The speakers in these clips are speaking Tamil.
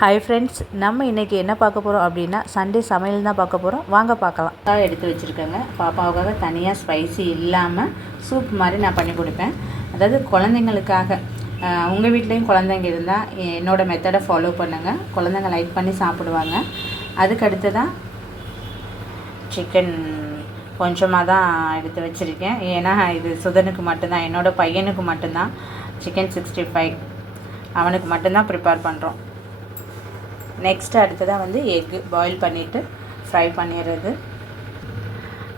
ஹாய் ஃப்ரெண்ட்ஸ், நம்ம இன்றைக்கி என்ன பார்க்க போகிறோம் அப்படின்னா சண்டே சமையல் தான் பார்க்க போகிறோம். வாங்க பார்க்கலாம். எடுத்து வச்சுருக்கேங்க. பாப்பாவுக்காக தனியாக ஸ்பைசி இல்லாமல் சூப் மாதிரி நான் பண்ணி கொடுப்பேன். அதாவது குழந்தைங்களுக்காக. உங்கள் வீட்லேயும் குழந்தைங்க இருந்தால் என்னோடய மெத்தடை ஃபாலோ பண்ணுங்கள். குழந்தைங்க லைக் பண்ணி சாப்பிடுவாங்க. அதுக்கடுத்து தான் சிக்கன் கொஞ்சமாக தான் எடுத்து வச்சுருக்கேன். ஏன்னா இது சுதனுக்கு மட்டும்தான், என்னோடய பையனுக்கு மட்டும்தான் சிக்கன் 65 அவனுக்கு மட்டும்தான் ப்ரிப்பேர் பண்ணுறோம். நெக்ஸ்ட்டு அடுத்ததாக வந்து எக்கு பாயில் பண்ணிவிட்டு ஃப்ரை பண்ணிடுறது.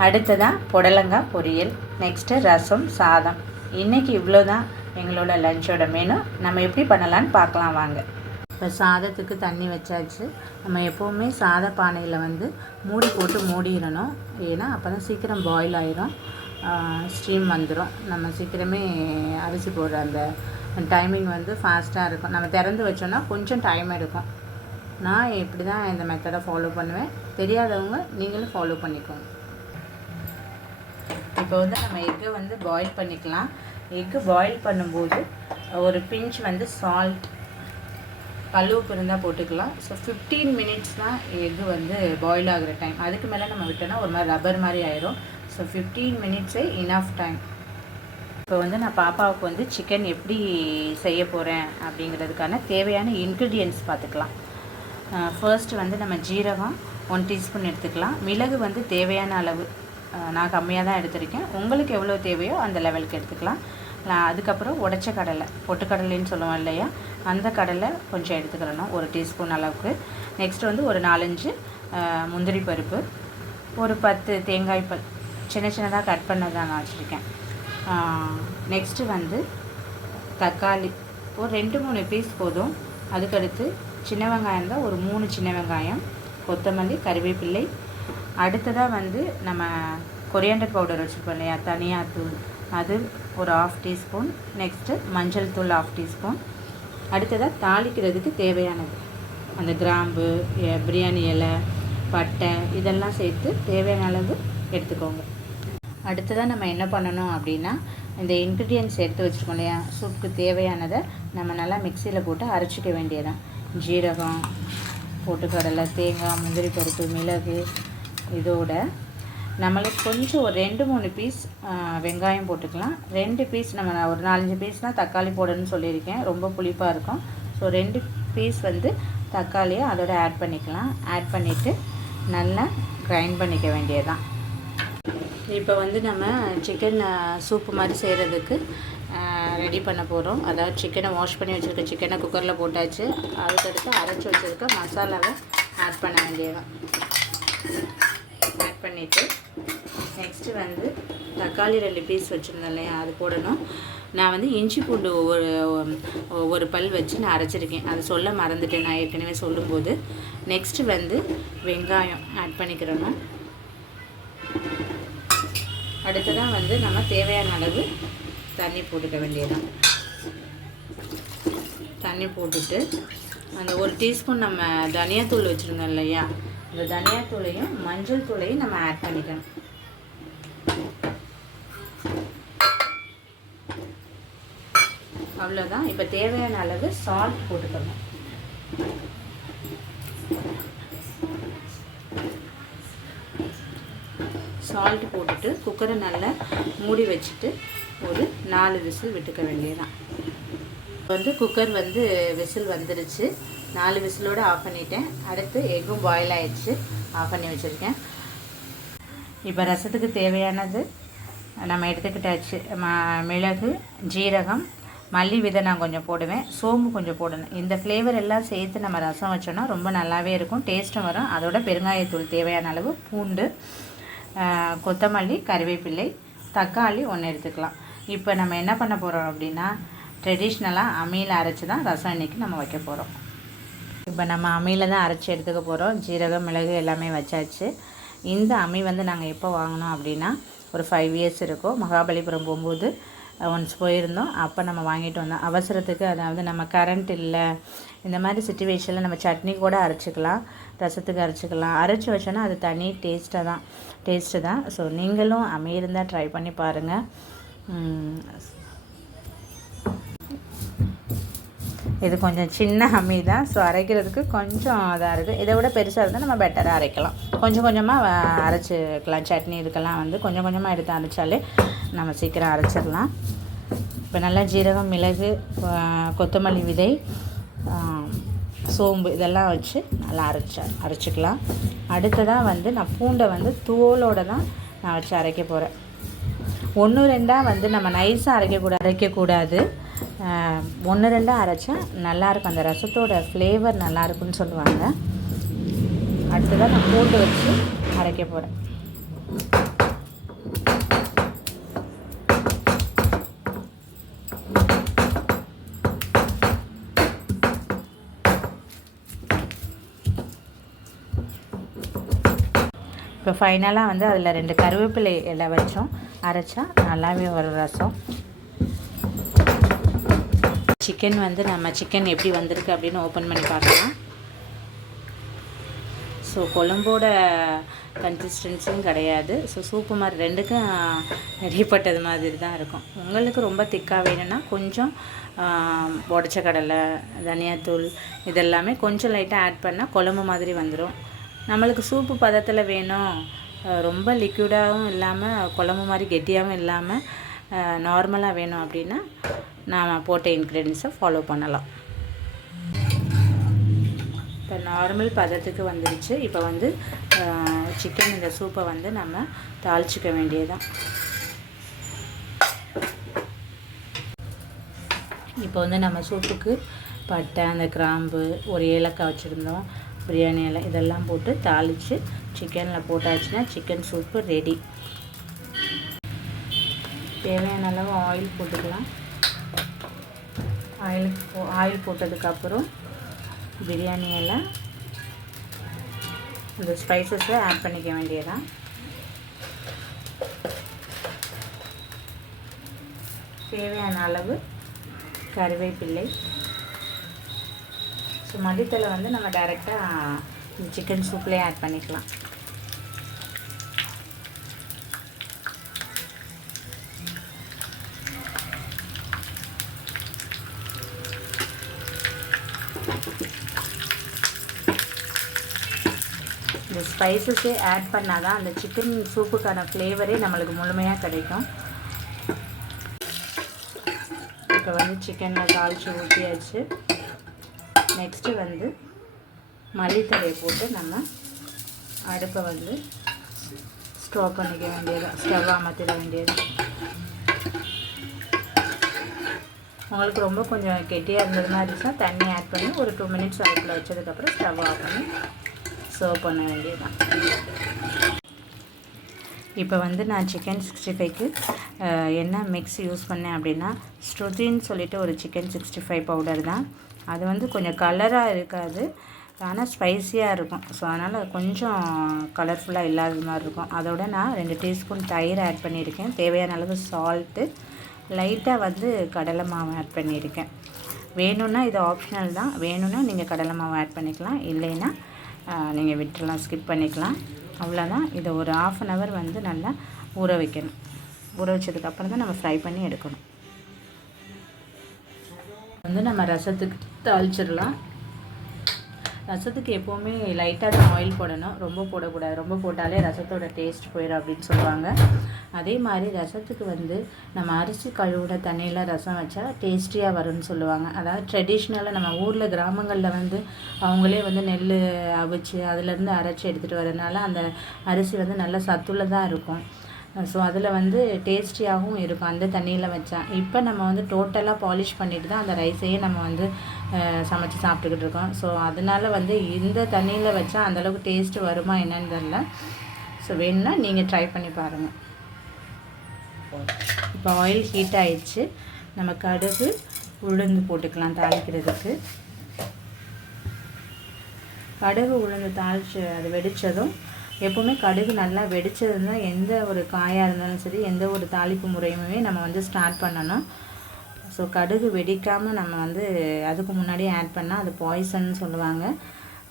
அடுத்ததாக புடலங்காய் பொரியல், நெக்ஸ்ட்டு ரசம், சாதம். இன்றைக்கி இவ்வளோ தான் எங்களோட லஞ்சோட மெனு. நம்ம எப்படி பண்ணலான்னு பார்க்கலாம் வாங்க. இப்போ சாதத்துக்கு தண்ணி வச்சாச்சு. நம்ம எப்போவுமே சாத பானையில் வந்து மூடி போட்டு மூடிடணும். ஏன்னா அப்போ தான் சீக்கிரம் பாயில் ஆயிரும், ஸ்டீம் வந்துடும். நம்ம சீக்கிரமே அரிசி போடுற அந்த டைமிங் வந்து ஃபாஸ்ட்டாக இருக்கும். நம்ம திறந்து வச்சோன்னா கொஞ்சம் டைம் எடுக்கும். நான் இப்படி தான் இந்த மெத்தடை ஃபாலோ பண்ணுவேன். தெரியாதவங்க நீங்களும் ஃபாலோ பண்ணிக்கோங்க. இப்போ வந்து நம்ம எக்கை வந்து பாயில் பண்ணிக்கலாம். எக்கு பாயில் பண்ணும்போது ஒரு பிஞ்ச் வந்து சால்ட், கல்லுப்பு இருந்தால் போட்டுக்கலாம். ஸோ 15 மினிட்ஸ் தான் எக்கு வந்து பாயில் ஆகிற டைம். அதுக்கு மேலே நம்ம விட்டோன்னா ஒரு மாதிரி ரப்பர் மாதிரி ஆயிரும். ஸோ 15 மினிட்ஸே இனஃப் டைம். இப்போ வந்து நான் பாப்பாவுக்கு வந்து சிக்கன் எப்படி செய்ய போகிறேன் அப்படிங்கிறதுக்கான தேவையான இன்க்ரீடியன்ட்ஸ் பார்த்துக்கலாம். ஃபர்ஸ்ட்டு வந்து நம்ம ஜீரகம் 1 டீஸ்பூன் எடுத்துக்கலாம். மிளகு வந்து தேவையான அளவு, நான் கம்மியாக தான் எடுத்திருக்கேன். உங்களுக்கு எவ்வளோ தேவையோ அந்த லெவலுக்கு எடுத்துக்கலாம். அதுக்கப்புறம் உடைச்ச கடலை, பொட்டுக்கடலைன்னு சொல்லுவோம் இல்லையா, அந்த கடலை கொஞ்சம் எடுத்துக்கிறணும், 1 டீஸ்பூன் அளவுக்கு. நெக்ஸ்ட்டு வந்து ஒரு 4-5 முந்திரி பருப்பு, ஒரு 10 தேங்காய் பல் சின்ன சின்னதாக கட் பண்ணதான் நான் வச்சுருக்கேன். நெக்ஸ்ட்டு வந்து தக்காளி ஒரு 2-3 பீஸ் போதும். அதுக்கடுத்து சின்ன வெங்காயம் தான் ஒரு 3 சின்ன வெங்காயம், கொத்தமல்லி, கறிவேப்பிள்ளை. அடுத்ததாக வந்து நம்ம கொரியாண்டர் பவுடர் வச்சுருப்போம் இல்லையா, தனியாத்தூள், அது ஒரு 1/2 டீஸ்பூன். நெக்ஸ்ட்டு மஞ்சள் தூள் 1/2 டீஸ்பூன். அடுத்ததாக தாளிக்கிறதுக்கு தேவையானது அந்த கிராம்பு, பிரியாணி இலை, பட்டை இதெல்லாம் சேர்த்து தேவையான அளவு எடுத்துக்கோங்க. அடுத்ததாக நம்ம என்ன பண்ணணும் அப்படின்னா, இந்த இன்க்ரீடியன்ட்ஸ் எடுத்து வச்சுருக்கோம் இல்லையா, சூப்புக்கு தேவையானதை நம்ம நல்லா மிக்சியில் போட்டு அரைச்சிக்க வேண்டியதான். ஜீரகம், பொட்டுக்கடலை, தேங்காய், முந்திரி பருப்பு, மிளகு, இதோட நம்மளுக்கு கொஞ்சம் ஒரு 2-3 பீஸ் வெங்காயம் போட்டுக்கலாம். 2 பீஸ், நம்ம ஒரு 4-5 பீஸ்னால் தக்காளி போடணும்னு சொல்லியிருக்கேன், ரொம்ப புளிப்பாக இருக்கும். ஸோ 2 பீஸ் வந்து தக்காளியை அதோட ஆட் பண்ணிக்கலாம். ஆட் பண்ணிவிட்டு நல்லா கிரைண்ட் பண்ணிக்க வேண்டியதான். இப்போ வந்து நம்ம சிக்கன் சூப்பு மாதிரி செய்கிறதுக்கு ரெடி பண்ண போகிறோம். அதாவது சிக்கனை வாஷ் பண்ணி வச்சுருக்க சிக்கனை குக்கரில் போட்டாச்சு. அதுக்கடுத்து அரைச்சி வச்சுருக்க மசாலாவை ஆட் பண்ண வேண்டியதான். ஆட் பண்ணிவிட்டு நெக்ஸ்ட்டு வந்து தக்காளி 2 பீஸ் வச்சுருந்தேன் இல்லையா, அது போடணும். நான் வந்து இஞ்சி பூண்டு ஒரு பல் வச்சு நான் அரைச்சிருக்கேன், அது சொல்ல மறந்துட்டேன் நான் ஏற்கனவே சொல்லும்போது. நெக்ஸ்ட்டு வந்து வெங்காயம் ஆட் பண்ணிக்கிறணும். அடுத்ததான் வந்து நம்ம தேவையான அளவு தண்ணி போட்டுக்க வேண்டியதான். தண்ணி போட்டுட்டு அந்த 1 டீஸ்பூன் நம்ம தனியாத்தூள் வச்சுருந்தோம் இல்லையா, இந்த தனியாத்தூளையும் மஞ்சள் தூளையும் நம்ம ஆட் பண்ணிக்கணும். அவ்வளோதான். இப்போ தேவையான அளவு சால்ட் போட்டுக்கணும். சால்ட் போட்டுட்டு குக்கரை நல்லா மூடி வச்சுட்டு ஒரு 4 விசில் விட்டுக்க வேண்டியதான். வந்து குக்கர் வந்து விசில் வந்துடுச்சு. 4 விசிலோடு ஆஃப் பண்ணிட்டேன். அடுத்து எக்கும் பாயில் ஆகிடுச்சு, ஆஃப் பண்ணி வச்சுருக்கேன். இப்போ ரசத்துக்கு தேவையானது நம்ம எடுத்துக்கிட்டாச்சு. மிளகு, ஜீரகம், மல்லி விதை நான் கொஞ்சம் போடுவேன், சோம்பு கொஞ்சம் போடணும். இந்த ஃப்ளேவர் எல்லாம் சேர்த்து நம்ம ரசம் வச்சோன்னா ரொம்ப நல்லாவே இருக்கும், டேஸ்ட்டும் வரும். அதோட பெருங்காயத்தூள் தேவையான அளவு, பூண்டு, கொத்தமல்லி, கறிவேப்பிள்ளை, தக்காளி 1 எடுத்துக்கலாம். இப்போ நம்ம என்ன பண்ண போகிறோம் அப்படின்னா, ட்ரெடிஷ்னலாக அம்மியில் அரைச்சி தான் ரசம் இன்றைக்கி நம்ம வைக்க போகிறோம். இப்போ நம்ம அம்மியில் தான் அரைச்சி எடுத்துக்க போகிறோம். ஜீரகம், மிளகு எல்லாமே வச்சாச்சு. இந்த அம்மி வந்து நாங்கள் எப்போ வாங்கினோம் அப்படின்னா ஒரு 5 இயர்ஸ் இருக்கும். மகாபலிபுரம் போகும்போது ஒன்ஸ் போயிருந்தோம், அப்போ நம்ம வாங்கிட்டு வந்தோம். அவசரத்துக்கு, அதாவது நம்ம கரண்ட் இல்லை, இந்த மாதிரி சிச்சுவேஷனில் நம்ம சட்னி கூட அரைச்சிக்கலாம், ரசத்துக்கு அரைச்சிக்கலாம். அரைச்சி வச்சோன்னா அது தனி டேஸ்ட்டு தான். ஸோ நீங்களும் அம்மி இருந்தால் ட்ரை பண்ணி பாருங்கள். இது கொஞ்சம் சின்ன அம்மி தான். ஸோ அரைக்கிறதுக்கு கொஞ்சம் இதாக இருக்குது. இதை விட பெருசாக இருந்தால் நம்ம பெட்டராக அரைக்கலாம். கொஞ்சம் கொஞ்சமாக அரைச்சிக்கலாம். சட்னி இதுக்கெல்லாம் வந்து கொஞ்சம் கொஞ்சமாக எடுத்து அரைச்சாலே நம்ம சீக்கிரம் அரைச்சிடலாம். இப்போ நல்லா ஜீரகம், மிளகு, கொத்தமல்லி விதை, சோம்பு இதெல்லாம் வச்சு நல்லா அரைச்சிக்கலாம். அடுத்ததாக வந்து நான் பூண்டை வந்து தோலோடு தான் நான் வச்சு அரைக்க போகிறேன். 1-2 வந்து நம்ம நைஸாக அரைக்கக்கூடாது. 1-2 அரைச்சா நல்லாயிருக்கும். அந்த ரசத்தோட ஃப்ளேவர் நல்லாயிருக்குன்னு சொல்லுவாங்க. அடுத்ததாக நான் பூண்டு வச்சு அரைக்க போகிறேன். இப்போ ஃபைனலாக வந்து அதில் 2 கருவேப்பிலை இலை வச்சோம் அரைச்சா நல்லாவே வரும் ரசம். சிக்கன் வந்து நம்ம சிக்கன் எப்படி வந்திருக்கு அப்படின்னு ஓப்பன் பண்ணி பார்க்கலாம். ஸோ குழம்போட கன்சிஸ்டன்சியும் கிடையாது. ஸோ சூப்பு மாதிரி 2க்கும் இடைப்பட்டது மாதிரி தான் இருக்கும். உங்களுக்கு ரொம்ப திக்காக வேணும்னா கொஞ்சம் உடச்ச கடலை, தனியாத்தூள் இதெல்லாமே கொஞ்சம் லைட்டாக ஆட் பண்ணால் குழம்பு மாதிரி வந்துடும். நம்மளுக்கு சூப்பு பதத்தில் வேணும், ரொம்ப லிக்விடாகவும் இல்லாமல் குழம்பு மாதிரி கெட்டியாகவும் இல்லாமல் நார்மலாக வேணும் அப்படின்னா நாம் போட்ட இன்க்ரீடியன்ஸை ஃபாலோ பண்ணலாம். இப்போ நார்மல் பதத்துக்கு வந்துடுச்சு. இப்போ வந்து சிக்கன் இந்த சூப்பை வந்து நம்ம தாளிச்சிக்க வேண்டியதுதான். இப்போ வந்து நம்ம சூப்புக்கு பட்டை, அந்த கிராம்பு, ஒரு ஏலக்காய் வச்சுருந்தோம், பிரியாணி இலை இதெல்லாம் போட்டு தாளித்து சிக்கனில் போட்டாச்சுன்னா சிக்கன் சூப்பு ரெடி. தேவையான அளவு ஆயில் போட்டுக்கலாம். ஆயில் போட்டதுக்கப்புறம் பிரியாணி இலை, இந்த ஸ்பைசஸை ஆட் பண்ணிக்க வேண்டியதான். தேவையான அளவு கருவேப்பிலை. ஸோ மல்லித்தலை வந்து நம்ம டைரெக்டாக சிக்கன் சூப்லேயே ஆட் பண்ணிக்கலாம். இந்த ஸ்பைசஸே ஆட் பண்ணால் தான் அந்த சிக்கன் சூப்புக்கான ஃப்ளேவரே நம்மளுக்கு முழுமையாக கிடைக்கும். இப்போ வந்து சிக்கனில் தாளித்து ஊற்றியாச்சு. நெக்ஸ்ட்டு வந்து மல்லித்தலையை போட்டு நம்ம அடுப்பை வந்து ஸ்டவ் பண்ணிக்க வேண்டியது, ஸ்டவ் அமர்த்திட வேண்டியது. உங்களுக்கு ரொம்ப கொஞ்சம் கெட்டியாக இருந்தது மாதிரி இருந்துச்சுன்னா தண்ணி ஆட் பண்ணி ஒரு 2 மினிட்ஸ் அடுப்பில் வச்சதுக்கப்புறம் ஸ்டவ் ஆஃப் பண்ணி சர்வ் பண்ண வேண்டியதுதான். இப்போ வந்து நான் சிக்கன் 65க்கு என்ன மிக்ஸ் யூஸ் பண்ணேன் அப்படின்னா ஸ்ருதின்னு சொல்லிட்டு ஒரு சிக்கன் 65 பவுடர் தான். அது வந்து கொஞ்சம் கலராக இருக்காது, ஆனால் ஸ்பைஸியாக இருக்கும். ஸோ அதனால் கொஞ்சம் கலர்ஃபுல்லாக இல்லாத மாதிரி இருக்கும். அதோட நான் 2 டீஸ்பூன் தயிர் ஆட் பண்ணியிருக்கேன். தேவையான அளவு சால்ட்டு, லைட்டாக வந்து கடலை மாவு ஆட் பண்ணியிருக்கேன். வேணும்னா இது ஆப்ஷனல் தான். வேணும்னா நீங்கள் கடலை மாவு ஆட் பண்ணிக்கலாம், இல்லைன்னா நீங்கள் விட்டுலாம், ஸ்கிப் பண்ணிக்கலாம். அவ்வளோதான். இதை ஒரு 1/2 hour வந்து நல்லா ஊற வைக்கணும். ஊற வச்சதுக்கப்புறம் தான் நம்ம ஃப்ரை பண்ணி எடுக்கணும். வந்து நம்ம ரசத்துக்கு தாளிச்சிடலாம். ரசத்துக்கு எப்போவுமே லைட்டாக தான் ஆயில் போடணும், ரொம்ப போடக்கூடாது. ரொம்ப போட்டாலே ரசத்தோட டேஸ்ட் போயிடும் அப்படின்னு சொல்லுவாங்க. அதே மாதிரி ரசத்துக்கு வந்து நம்ம அரிசி கழுவுட தண்ணியில் ரசம் வச்சா டேஸ்டியாக வரும்னு சொல்லுவாங்க. அதாவது ட்ரெடிஷ்னலாக நம்ம ஊரில் கிராமங்களில் வந்து அவங்களே வந்து நெல் அவிச்சு அதிலேருந்து அரைச்சி எடுத்துகிட்டு வரதுனால அந்த அரிசி வந்து நல்ல சத்துள்ளதாக இருக்கும். ஸோ அதில் வந்து டேஸ்டியாகவும் இருக்கும் அந்த தண்ணியில் வச்சா. இப்போ நம்ம வந்து டோட்டலாக பாலிஷ் பண்ணிட்டு தான் அந்த ரைஸையே நம்ம வந்து சமைச்சு சாப்பிட்டுக்கிட்டு இருக்கோம். ஸோ அதனால் வந்து இந்த தண்ணியில் வச்சா அந்தளவுக்கு டேஸ்ட்டு வருமா என்னன்னு தெரியல. ஸோ வேணும்னா நீங்கள் ட்ரை பண்ணி பாருங்கள். இப்போ ஆயில் ஹீட் ஆயிடுச்சு. நம்ம கடுகு, உளுந்து போட்டுக்கலாம் தாளிக்கிறதுக்கு. கடுகு உளுந்து தாளித்து அது வெடித்ததும், எப்போவுமே கடுகு நல்லா வெடிச்சதுன்னா எந்த ஒரு காயாக இருந்தாலும் சரி, எந்த ஒரு தாளிப்பு முறையுமே நம்ம வந்து ஸ்டார்ட் பண்ணணும். ஸோ கடுகு வெடிக்காமல் நம்ம வந்து அதுக்கு முன்னாடியே ஆட் பண்ணால் அது பாய்சன் சொல்லுவாங்க.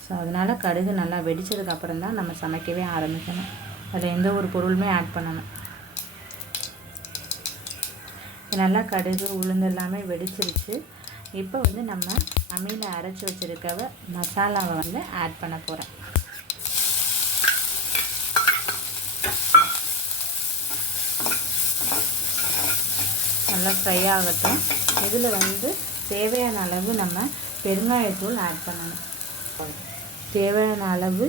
ஸோ அதனால் கடுகு நல்லா வெடித்ததுக்கப்புறம் தான் நம்ம சமைக்கவே ஆரம்பிக்கணும். அதில் எந்த ஒரு பொருளுமே ஆட் பண்ணணும். நல்லா கடுகு உளுந்து எல்லாமே வெடிச்சிருச்சு. இப்போ வந்து நம்ம அம்மியில் அரைச்சி வச்சுருக்க மசாலாவை வந்து ஆட் பண்ண போகிறேன். நல்லா ஃப்ரை ஆகட்டும். இதில் வந்து தேவையான அளவு நம்ம பெருங்காயத்தூள் ஆட் பண்ணணும். தேவையான அளவு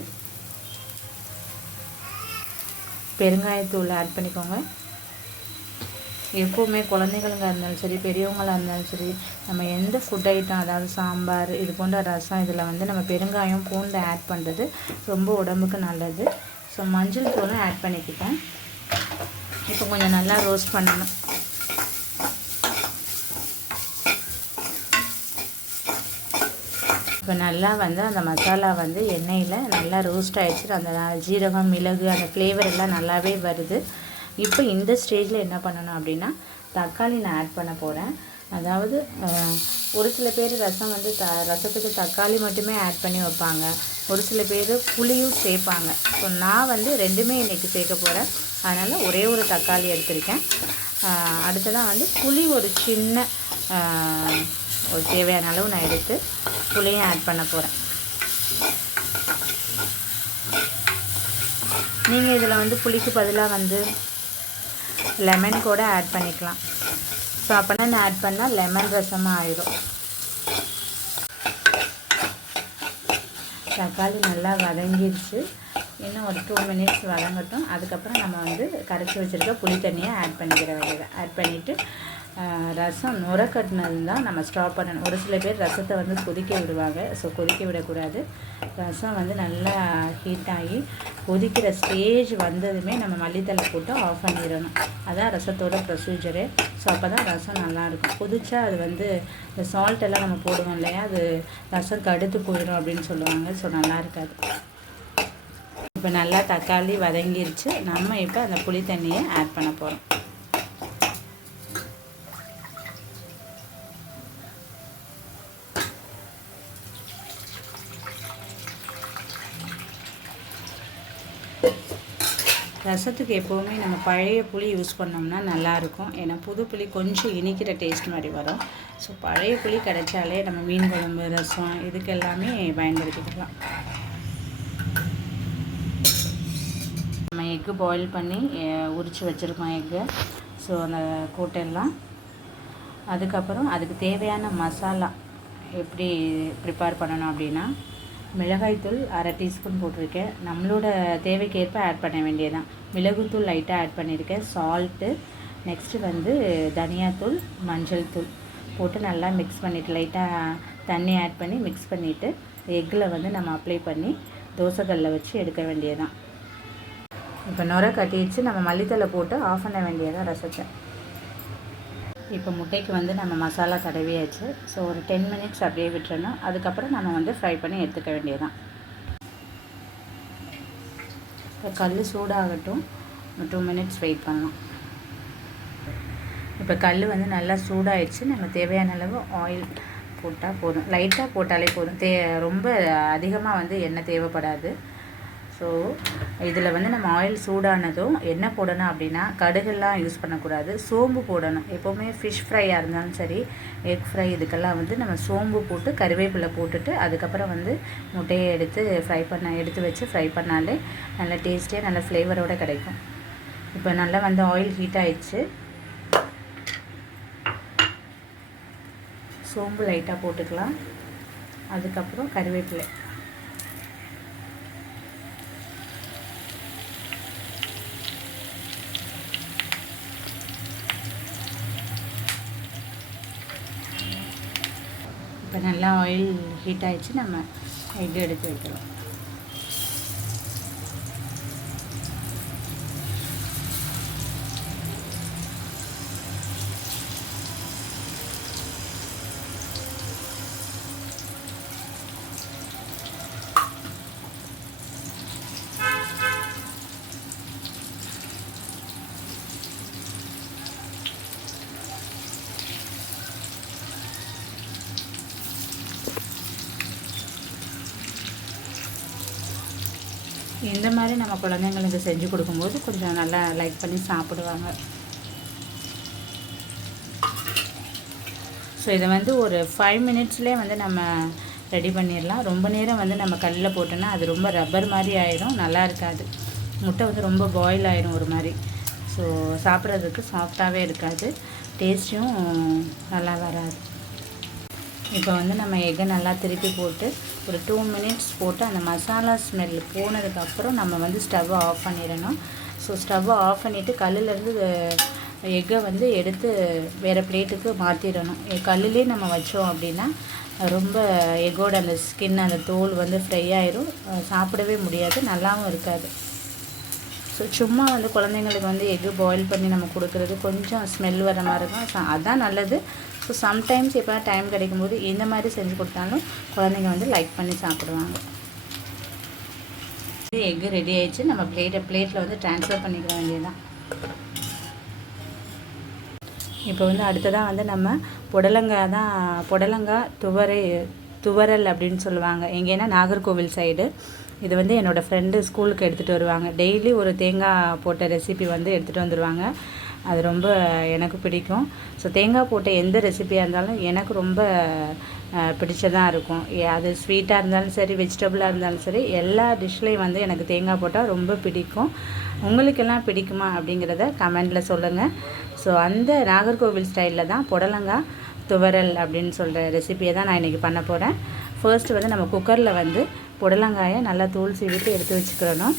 பெருங்காயத்தூள் ஆட் பண்ணிக்கோங்க. எப்போவுமே குழந்தைகளுங்க இருந்தாலும் சரி, பெரியவங்களாக இருந்தாலும் சரி, நம்ம எந்த ஃபுட் ஐட்டம், அதாவது சாம்பார், இது போன்ற ரசம், இதில் வந்து நம்ம பெருங்காயம், பூண்டு ஆட் பண்ணுறது ரொம்ப உடம்புக்கு நல்லது. ஸோ மஞ்சள் தூளும் ஆட் பண்ணிக்கிட்டேன். இப்போ கொஞ்சம் நல்லா ரோஸ்ட் பண்ணணும். இப்போ நல்லா வந்து அந்த மசாலா வந்து எண்ணெயில் நல்லா ரோஸ்ட் ஆகிடுச்சு. அந்த ஜீரகம், மிளகு, அந்த ஃப்ளேவர் எல்லாம் நல்லாவே வருது. இப்போ இந்த ஸ்டேஜில் என்ன பண்ணணும் அப்படின்னா, தக்காளி நான் ஆட் பண்ண போகிறேன். அதாவது ஒரு சில பேர் ரசம் வந்து ரசத்துக்கு தக்காளி மட்டுமே ஆட் பண்ணி வைப்பாங்க. ஒரு சில பேர் புளியும் சேர்ப்பாங்க. ஸோ நான் வந்து ரெண்டுமே இன்றைக்கி சேர்க்க போகிறேன். அதனால் ஒரே ஒரு தக்காளி எடுத்திருக்கேன். அடுத்ததான் வந்து புளி ஒரு சின்ன ஒரு தேவையான அளவு நான் எடுத்து புளியும் ஆட் பண்ண போகிறேன். நீங்கள் இதில் வந்து புளிக்கு பதிலாக வந்து லெமன் கூட ஆட் பண்ணிக்கலாம். ஸோ அப்போனா ஆட் பண்ணால் லெமன் ரசமாக ஆயிடும். தக்காளி நல்லா வதங்கிடுச்சு. இன்னும் ஒரு 2 மினிட்ஸ் வதங்கட்டும். அதுக்கப்புறம் நம்ம வந்து கரைச்சி வச்சுருக்க புளி தண்ணியை ஆட் பண்ணிக்கிற வேண்டியதை ஆட் பண்ணிவிட்டு ரசம் நுர கட்டினது தான் நம்ம ஸ்டாப் பண்ணணும். ஒரு சில பேர் ரசத்தை வந்து கொதிக்க விடுவாங்க. ஸோ கொதிக்க விடக்கூடாது. ரசம் வந்து நல்லா ஹீட் ஆகி கொதிக்கிற ஸ்டேஜ் வந்ததுமே நம்ம மல்லித்தலை போட்டு ஆஃப் பண்ணிடணும். அதான் ரசத்தோட ப்ரொசீஜரு. ஸோ அப்போ தான் ரசம் நல்லாயிருக்கும். கொதிச்சா அது வந்து இந்த சால்ட் எல்லாம் நம்ம போடுவோம் இல்லையா, அது ரசம் கடுத்து போயிடும் அப்படின்னு சொல்லுவாங்க. ஸோ நல்லா இருக்காது. இப்போ நல்லா தக்காளி வதங்கிருச்சு. நம்ம இப்போ அந்த புளி தண்ணியை ஆட் பண்ண போகிறோம். ரசத்துக்கு எப்போவுமே நம்ம பழைய புளி யூஸ் பண்ணோம்னா நல்லாயிருக்கும். ஏன்னா புது புளி கொஞ்சம் இனிக்கிற டேஸ்ட் மாதிரி வரும். ஸோ பழைய புளி கிடைச்சாலே நம்ம மீன் குழம்பு, ரசம் இதுக்கு எல்லாமே பயன்படுத்திக்கலாம். நம்ம எக்கு பாயில் பண்ணி உரித்து வச்சுருக்கோம் எக்கு. ஸோ அந்த கூட்டெல்லாம் அதுக்கப்புறம் அதுக்கு தேவையான மசாலா எப்படி ப்ரிப்பேர் பண்ணணும் அப்படின்னா, மிளகாய்த்தூள் 1/2 டீஸ்பூன் போட்டிருக்கேன். நம்மளோட தேவைக்கேற்ப ஆட் பண்ண வேண்டியதான். மிளகுத்தூள் லைட்டாக ஆட் பண்ணியிருக்கேன். சால்ட்டு, நெக்ஸ்ட்டு வந்து தனியாத்தூள், மஞ்சள் தூள் போட்டு நல்லா மிக்ஸ் பண்ணிவிட்டு லைட்டாக தண்ணி ஆட் பண்ணி மிக்ஸ் பண்ணிவிட்டு எக்கில் வந்து நம்ம அப்ளை பண்ணி தோசைக்கல்லில் வச்சு எடுக்க வேண்டியதான். இப்போ நுர கட்டிடுச்சு. நம்ம மல்லித்தலை போட்டு ஆஃப் பண்ண வேண்டியதான் ரசத்தை. இப்போ முட்டைக்கு வந்து நம்ம மசாலா தடவியாச்சு. ஸோ ஒரு 10 மினிட்ஸ் அப்படியே விட்டுறணும். அதுக்கப்புறம் நம்ம வந்து ஃப்ரை பண்ணி எடுத்துக்க வேண்டியதான். இப்போ கல் சூடாகட்டும். 2 மினிட்ஸ் வெயிட் பண்ணலாம். இப்போ கல் வந்து நல்லா சூடாகிடுச்சு. நம்ம தேவையான அளவு ஆயில் போட்டால் போதும். லைட்டாக போட்டாலே போதும். ரொம்ப அதிகமாக வந்து எண்ணெய் தேவைப்படாது. ஸோ இதில் வந்து நம்ம ஆயில் சூடானதும் என்ன போடணும் அப்படின்னா, கடுகெல்லாம் யூஸ் பண்ணக்கூடாது. சோம்பு போடணும். எப்போவுமே ஃபிஷ் ஃப்ரையாக இருந்தாலும் சரி, எக் ஃப்ரை, இதுக்கெல்லாம் வந்து நம்ம சோம்பு போட்டு கருவேப்பிலை போட்டுட்டு அதுக்கப்புறம் வந்து முட்டையை எடுத்து வச்சு ஃப்ரை பண்ணாலே நல்ல டேஸ்டியாக நல்ல ஃப்ளேவரோடு கிடைக்கும். இப்போ நல்லா வந்து ஆயில் ஹீட் ஆகிடுச்சு. சோம்பு லைட்டாக போட்டுக்கலாம். அதுக்கப்புறம் கருவேப்பிலை. இப்போ நல்லா ஆயில் ஹீட் ஆகிடுச்சு. நம்ம எக் எடுத்து வைக்கலாம். இந்த மாதிரி நம்ம குழந்தைங்களுக்கு செஞ்சு கொடுக்கும்போது கொஞ்சம் நல்லா லைக் பண்ணி சாப்பிடுவாங்க. ஸோ இதை வந்து ஒரு 5 மினிட்ஸ்லேயே வந்து நம்ம ரெடி பண்ணிடலாம். ரொம்ப நேரம் வந்து நம்ம கல்லில் போட்டோன்னா அது ரொம்ப ரப்பர் மாதிரி ஆயிடும், நல்லா இருக்காது. முட்டை வந்து ரொம்ப பாயில் ஆயிடும் ஒரு மாதிரி. ஸோ சாப்பிட்றதுக்கு சாஃப்டாகவே இருக்காது, டேஸ்ட்டும் நல்லா வராது. இப்போ வந்து நம்ம எக்கை நல்லா திருப்பி போட்டு ஒரு 2 மினிட்ஸ் போட்டு அந்த மசாலா ஸ்மெல் போனதுக்கப்புறம் நம்ம வந்து ஸ்டவ்வை ஆஃப் பண்ணிடணும். ஸோ ஸ்டவ்வை ஆஃப் பண்ணிவிட்டு கல்லுலேருந்து எக்கை வந்து எடுத்து வேறு பிளேட்டுக்கு மாற்றிடணும். கல்லுலேயே நம்ம வச்சோம் அப்படின்னா ரொம்ப எக்கோட அந்த ஸ்கின் அந்த தோல் வந்து ஃப்ரை ஆயிரும், சாப்பிடவே முடியாது, நல்லாவும் இருக்காது. ஸோ சும்மா வந்து குழந்தைங்களுக்கு வந்து எக்கு பாயில் பண்ணி நம்ம கொடுக்குறது கொஞ்சம் ஸ்மெல் வர மாதிரி இருக்கும், அதுதான் நல்லது. ஸோ சம்டைம்ஸ் எப்போ டைம் கிடைக்கும்போது இந்த மாதிரி செஞ்சு கொடுத்தாலும் குழந்தைங்க வந்து லைக் பண்ணி சாப்பிடுவாங்க. எக்கு ரெடி ஆயிடுச்சு. நம்ம பிளேட்டில் வந்து ட்ரான்ஸ்ஃபர் பண்ணிக்க வேண்டியதுதான். இப்போ வந்து அடுத்ததாக வந்து நம்ம புடலங்காய் துவரல் அப்படின்னு சொல்லுவாங்க எங்கேன்னா நாகர்கோவில் சைடு. இது வந்து என்னோடய ஃப்ரெண்டு ஸ்கூலுக்கு எடுத்துகிட்டு வருவாங்க. டெய்லி ஒரு தேங்காய் போட்ட ரெசிபி வந்து எடுத்துகிட்டு வந்துடுவாங்க. அது ரொம்ப எனக்கு பிடிக்கும். ஸோ தேங்காய் போட்ட எந்த ரெசிபியாக இருந்தாலும் எனக்கு ரொம்ப பிடிச்சதாக இருக்கும். அது ஸ்வீட்டாக இருந்தாலும் சரி, வெஜிடபிளாக இருந்தாலும் சரி, எல்லா டிஷ்லேயும் வந்து எனக்கு தேங்காய் போட்டால் ரொம்ப பிடிக்கும். உங்களுக்கெல்லாம் பிடிக்குமா அப்படிங்கிறத கமெண்டில் சொல்லுங்கள். ஸோ அந்த நாகர்கோவில் ஸ்டைலில் தான் புடலங்காய் துவரல் அப்படின்னு சொல்கிற ரெசிபியை தான் நான் இன்றைக்கி பண்ண போகிறேன். ஃபர்ஸ்ட்டு வந்து நம்ம குக்கரில் வந்து புடலங்காயை நல்லா தூள் சீவிட்டு எடுத்து வச்சுக்கிறணும்.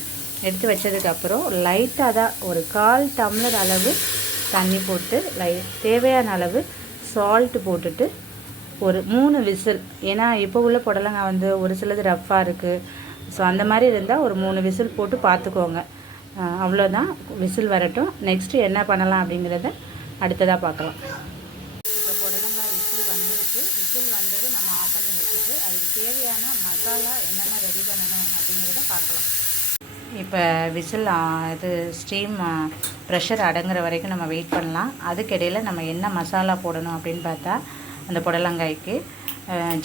எடுத்து வச்சதுக்கப்புறம் லைட்டாக தான் ஒரு 1/4 டம்ளர் அளவு தண்ணி போட்டு தேவையான அளவு சால்ட்டு போட்டுட்டு ஒரு 3 விசில், ஏன்னா இப்போ உள்ள புடலங்காய் வந்து ஒரு சிலது ரஃப்பாக இருக்குது. ஸோ அந்த மாதிரி இருந்தால் ஒரு 3 விசில் போட்டு பார்த்துக்கோங்க. அவ்வளோதான், விசில் வரட்டும். நெக்ஸ்ட்டு என்ன பண்ணலாம் அப்படிங்கிறத அடுத்ததாக பார்க்கலாம். இப்போ புடலங்காய் விசில் வந்துருக்கு. விசில் வந்தது நம்ம ஆஃப் பண்ணி வச்சுட்டு அதுக்கு தேவையான மசாலா என்னென்ன ரெடி பண்ணணும் அப்படிங்கிறத பார்க்கலாம். இப்போ விசில் இது ஸ்டீம் ப்ரெஷர் அடங்குற வரைக்கும் நம்ம வெயிட் பண்ணலாம். அதுக்கிடையில் நம்ம என்ன மசாலா போடணும் அப்படின்னு பார்த்தா, அந்த புடலங்காய்க்கு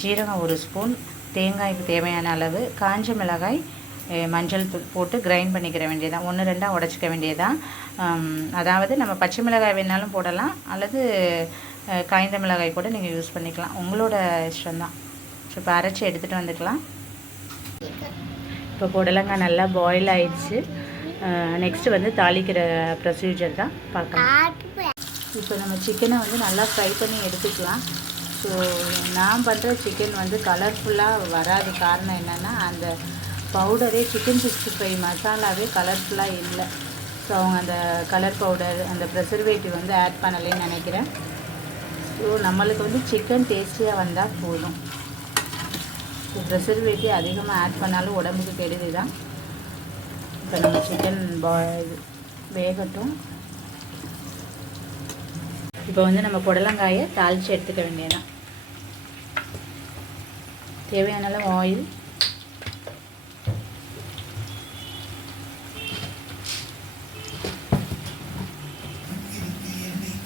ஜீரகம் 1 ஸ்பூன், தேங்காய்க்கு தேவையான அளவு, காஞ்ச மிளகாய், மஞ்சள் தூள் போட்டு கிரைண்ட் பண்ணிக்கிற வேண்டியதான். 1-2 உடச்சிக்க வேண்டியதான். அதாவது நம்ம பச்சை மிளகாய் வேணாலும் போடலாம், அல்லது காய்ந்த மிளகாய் கூட நீங்கள் யூஸ் பண்ணிக்கலாம், உங்களோட இஷ்டம்தான். ஸோ இப்போ அரைச்சி எடுத்துகிட்டு வந்துக்கலாம். இப்போ புடலங்காய் நல்லா பாயில் ஆயிடுச்சு. நெக்ஸ்ட்டு வந்து தாளிக்கிற ப்ரொசீஜர் தான் பார்க்கலாம். இப்போ நம்ம சிக்கனை வந்து நல்லா ஃப்ரை பண்ணி எடுத்துக்கலாம். ஸோ நான் பண்ணுற சிக்கன் வந்து கலர்ஃபுல்லாக வராது. காரணம் என்னென்னா அந்த பவுடரே சிக்கன் 65 மசாலாவே கலர்ஃபுல்லாக இல்லை. ஸோ அவங்க அந்த கலர் பவுடர் அந்த ப்ரெசர்வேட்டிவ் வந்து ஆட் பண்ணலேன்னு நினைக்கிறேன். ஸோ நம்மளுக்கு வந்து சிக்கன் டேஸ்டியாக வந்தால் போதும். ஸோ ப்ரெசர்வேட்டிவ் அதிகமாக ஆட் பண்ணாலும் உடம்புக்கு கெடுதி தான். இப்போ நம்ம சிக்கன் வேகட்டும். இப்போ வந்து நம்ம புடலங்காயை தாளித்து எடுத்துக்க வேண்டியதான். தேவையான அளவு ஆயில்,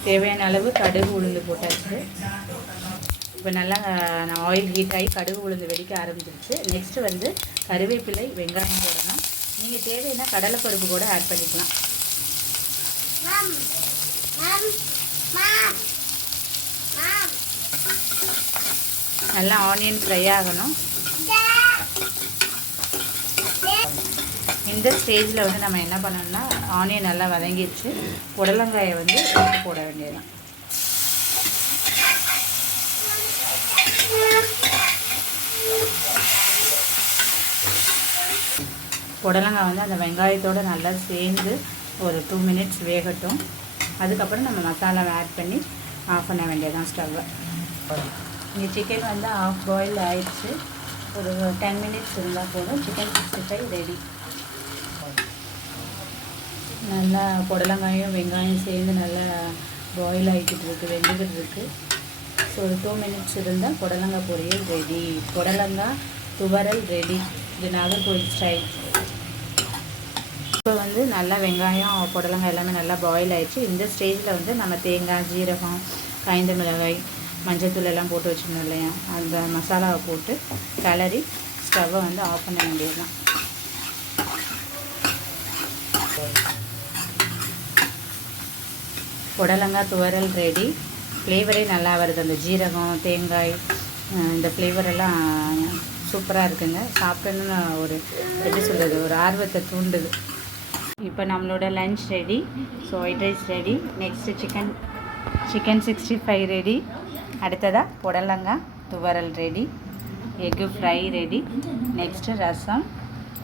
தேவையான அளவு கடுகு உளுந்து போட்டாச்சு. இப்போ நல்லா ஆயில் ஹீட் ஆகி கடுகு உளுந்து வெடிக்க ஆரம்பிச்சிருச்சு. நெக்ஸ்ட்டு வந்து கருவேப்பிலை, வெங்காயம் போடணும். நீங்கள் தேவைன்னா கடலைப்பருப்பு கூட ஆட் பண்ணிக்கலாம். நல்லா ஆனியன் ஃப்ரை ஆகணும். இந்த ஸ்டேஜில் வந்து நம்ம என்ன பண்ணணும்னா, ஆனியன் நல்லா வதங்கிடுச்சு, புடலங்காயை வந்து எடுத்து போட வேண்டியதுதான். புடலங்காய் வந்து அந்த வெங்காயத்தோடு நல்லா சேர்ந்து ஒரு 2 மினிட்ஸ் வேகட்டும். அதுக்கப்புறம் நம்ம மசாலாவை ஆட் பண்ணி ஆஃப் பண்ண வேண்டியதான் ஸ்டவ்வை. இங்கே சிக்கன் வந்து ஆஃப் பாயில் ஆயிடுச்சு. ஒரு 10 மினிட்ஸ் இருந்தால் போதும். Chicken 65 ready. நல்லா புடலங்காயும் வெங்காயம் சேர்ந்து நல்லா பாயில் ஆகிக்கிட்டு இருக்குது, வெந்துக்கிட்டு இருக்குது. ஸோ ஒரு 2 மினிட்ஸ் இருந்தால் புடலங்காய் பொரியல் ரெடி. புடலங்காய் துவரல் ரெடி. இது நாகர்கோவில் ஸ்டைல். இப்போ வந்து நல்லா வெங்காயம் புடலங்காய் எல்லாமே நல்லா பாயில் ஆகிடுச்சு. இந்த ஸ்டேஜில் வந்து நம்ம தேங்காய், ஜீரகம், காய்ந்த மிளகாய், மஞ்சத்தூள் எல்லாம் போட்டு வச்சுக்கணும் இல்லையா, அந்த மசாலாவை போட்டு கிளறி ஸ்டவ்வை வந்து ஆஃப் பண்ண வேண்டியதுதான். புடலங்காய் துவரல் ரெடி. ஃப்ளேவரே நல்லா வருது. அந்த ஜீரகம், தேங்காய் இந்த ஃப்ளேவரெல்லாம் சூப்பராக இருக்குங்க. சாப்பிடணுன்னு ஒரு எப்படி சொல்கிறது, ஒரு ஆர்வத்தை தூண்டுது. இப்போ நம்மளோட lunch ready. So white rice ready. Next chicken 65 ready. அடுத்ததாக புடலங்காய் துவரல் ready. Egg fry ready. Next rasam.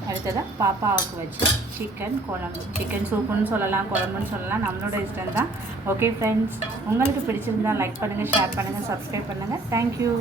அடுத்ததாக பாப்பாவுக்கு வச்சு சிக்கன் குழம்பு. சிக்கன் சூப்புன்னு சொல்லலாம், குழம்புன்னு சொல்லலாம், நம்மளோட இஷ்டம் தான். ஓகே ஃப்ரெண்ட்ஸ், உங்களுக்கு பிடிச்சிருந்தால் லைக் பண்ணுங்கள், ஷேர் பண்ணுங்கள், சப்ஸ்கிரைப் பண்ணுங்கள். தேங்க்யூ.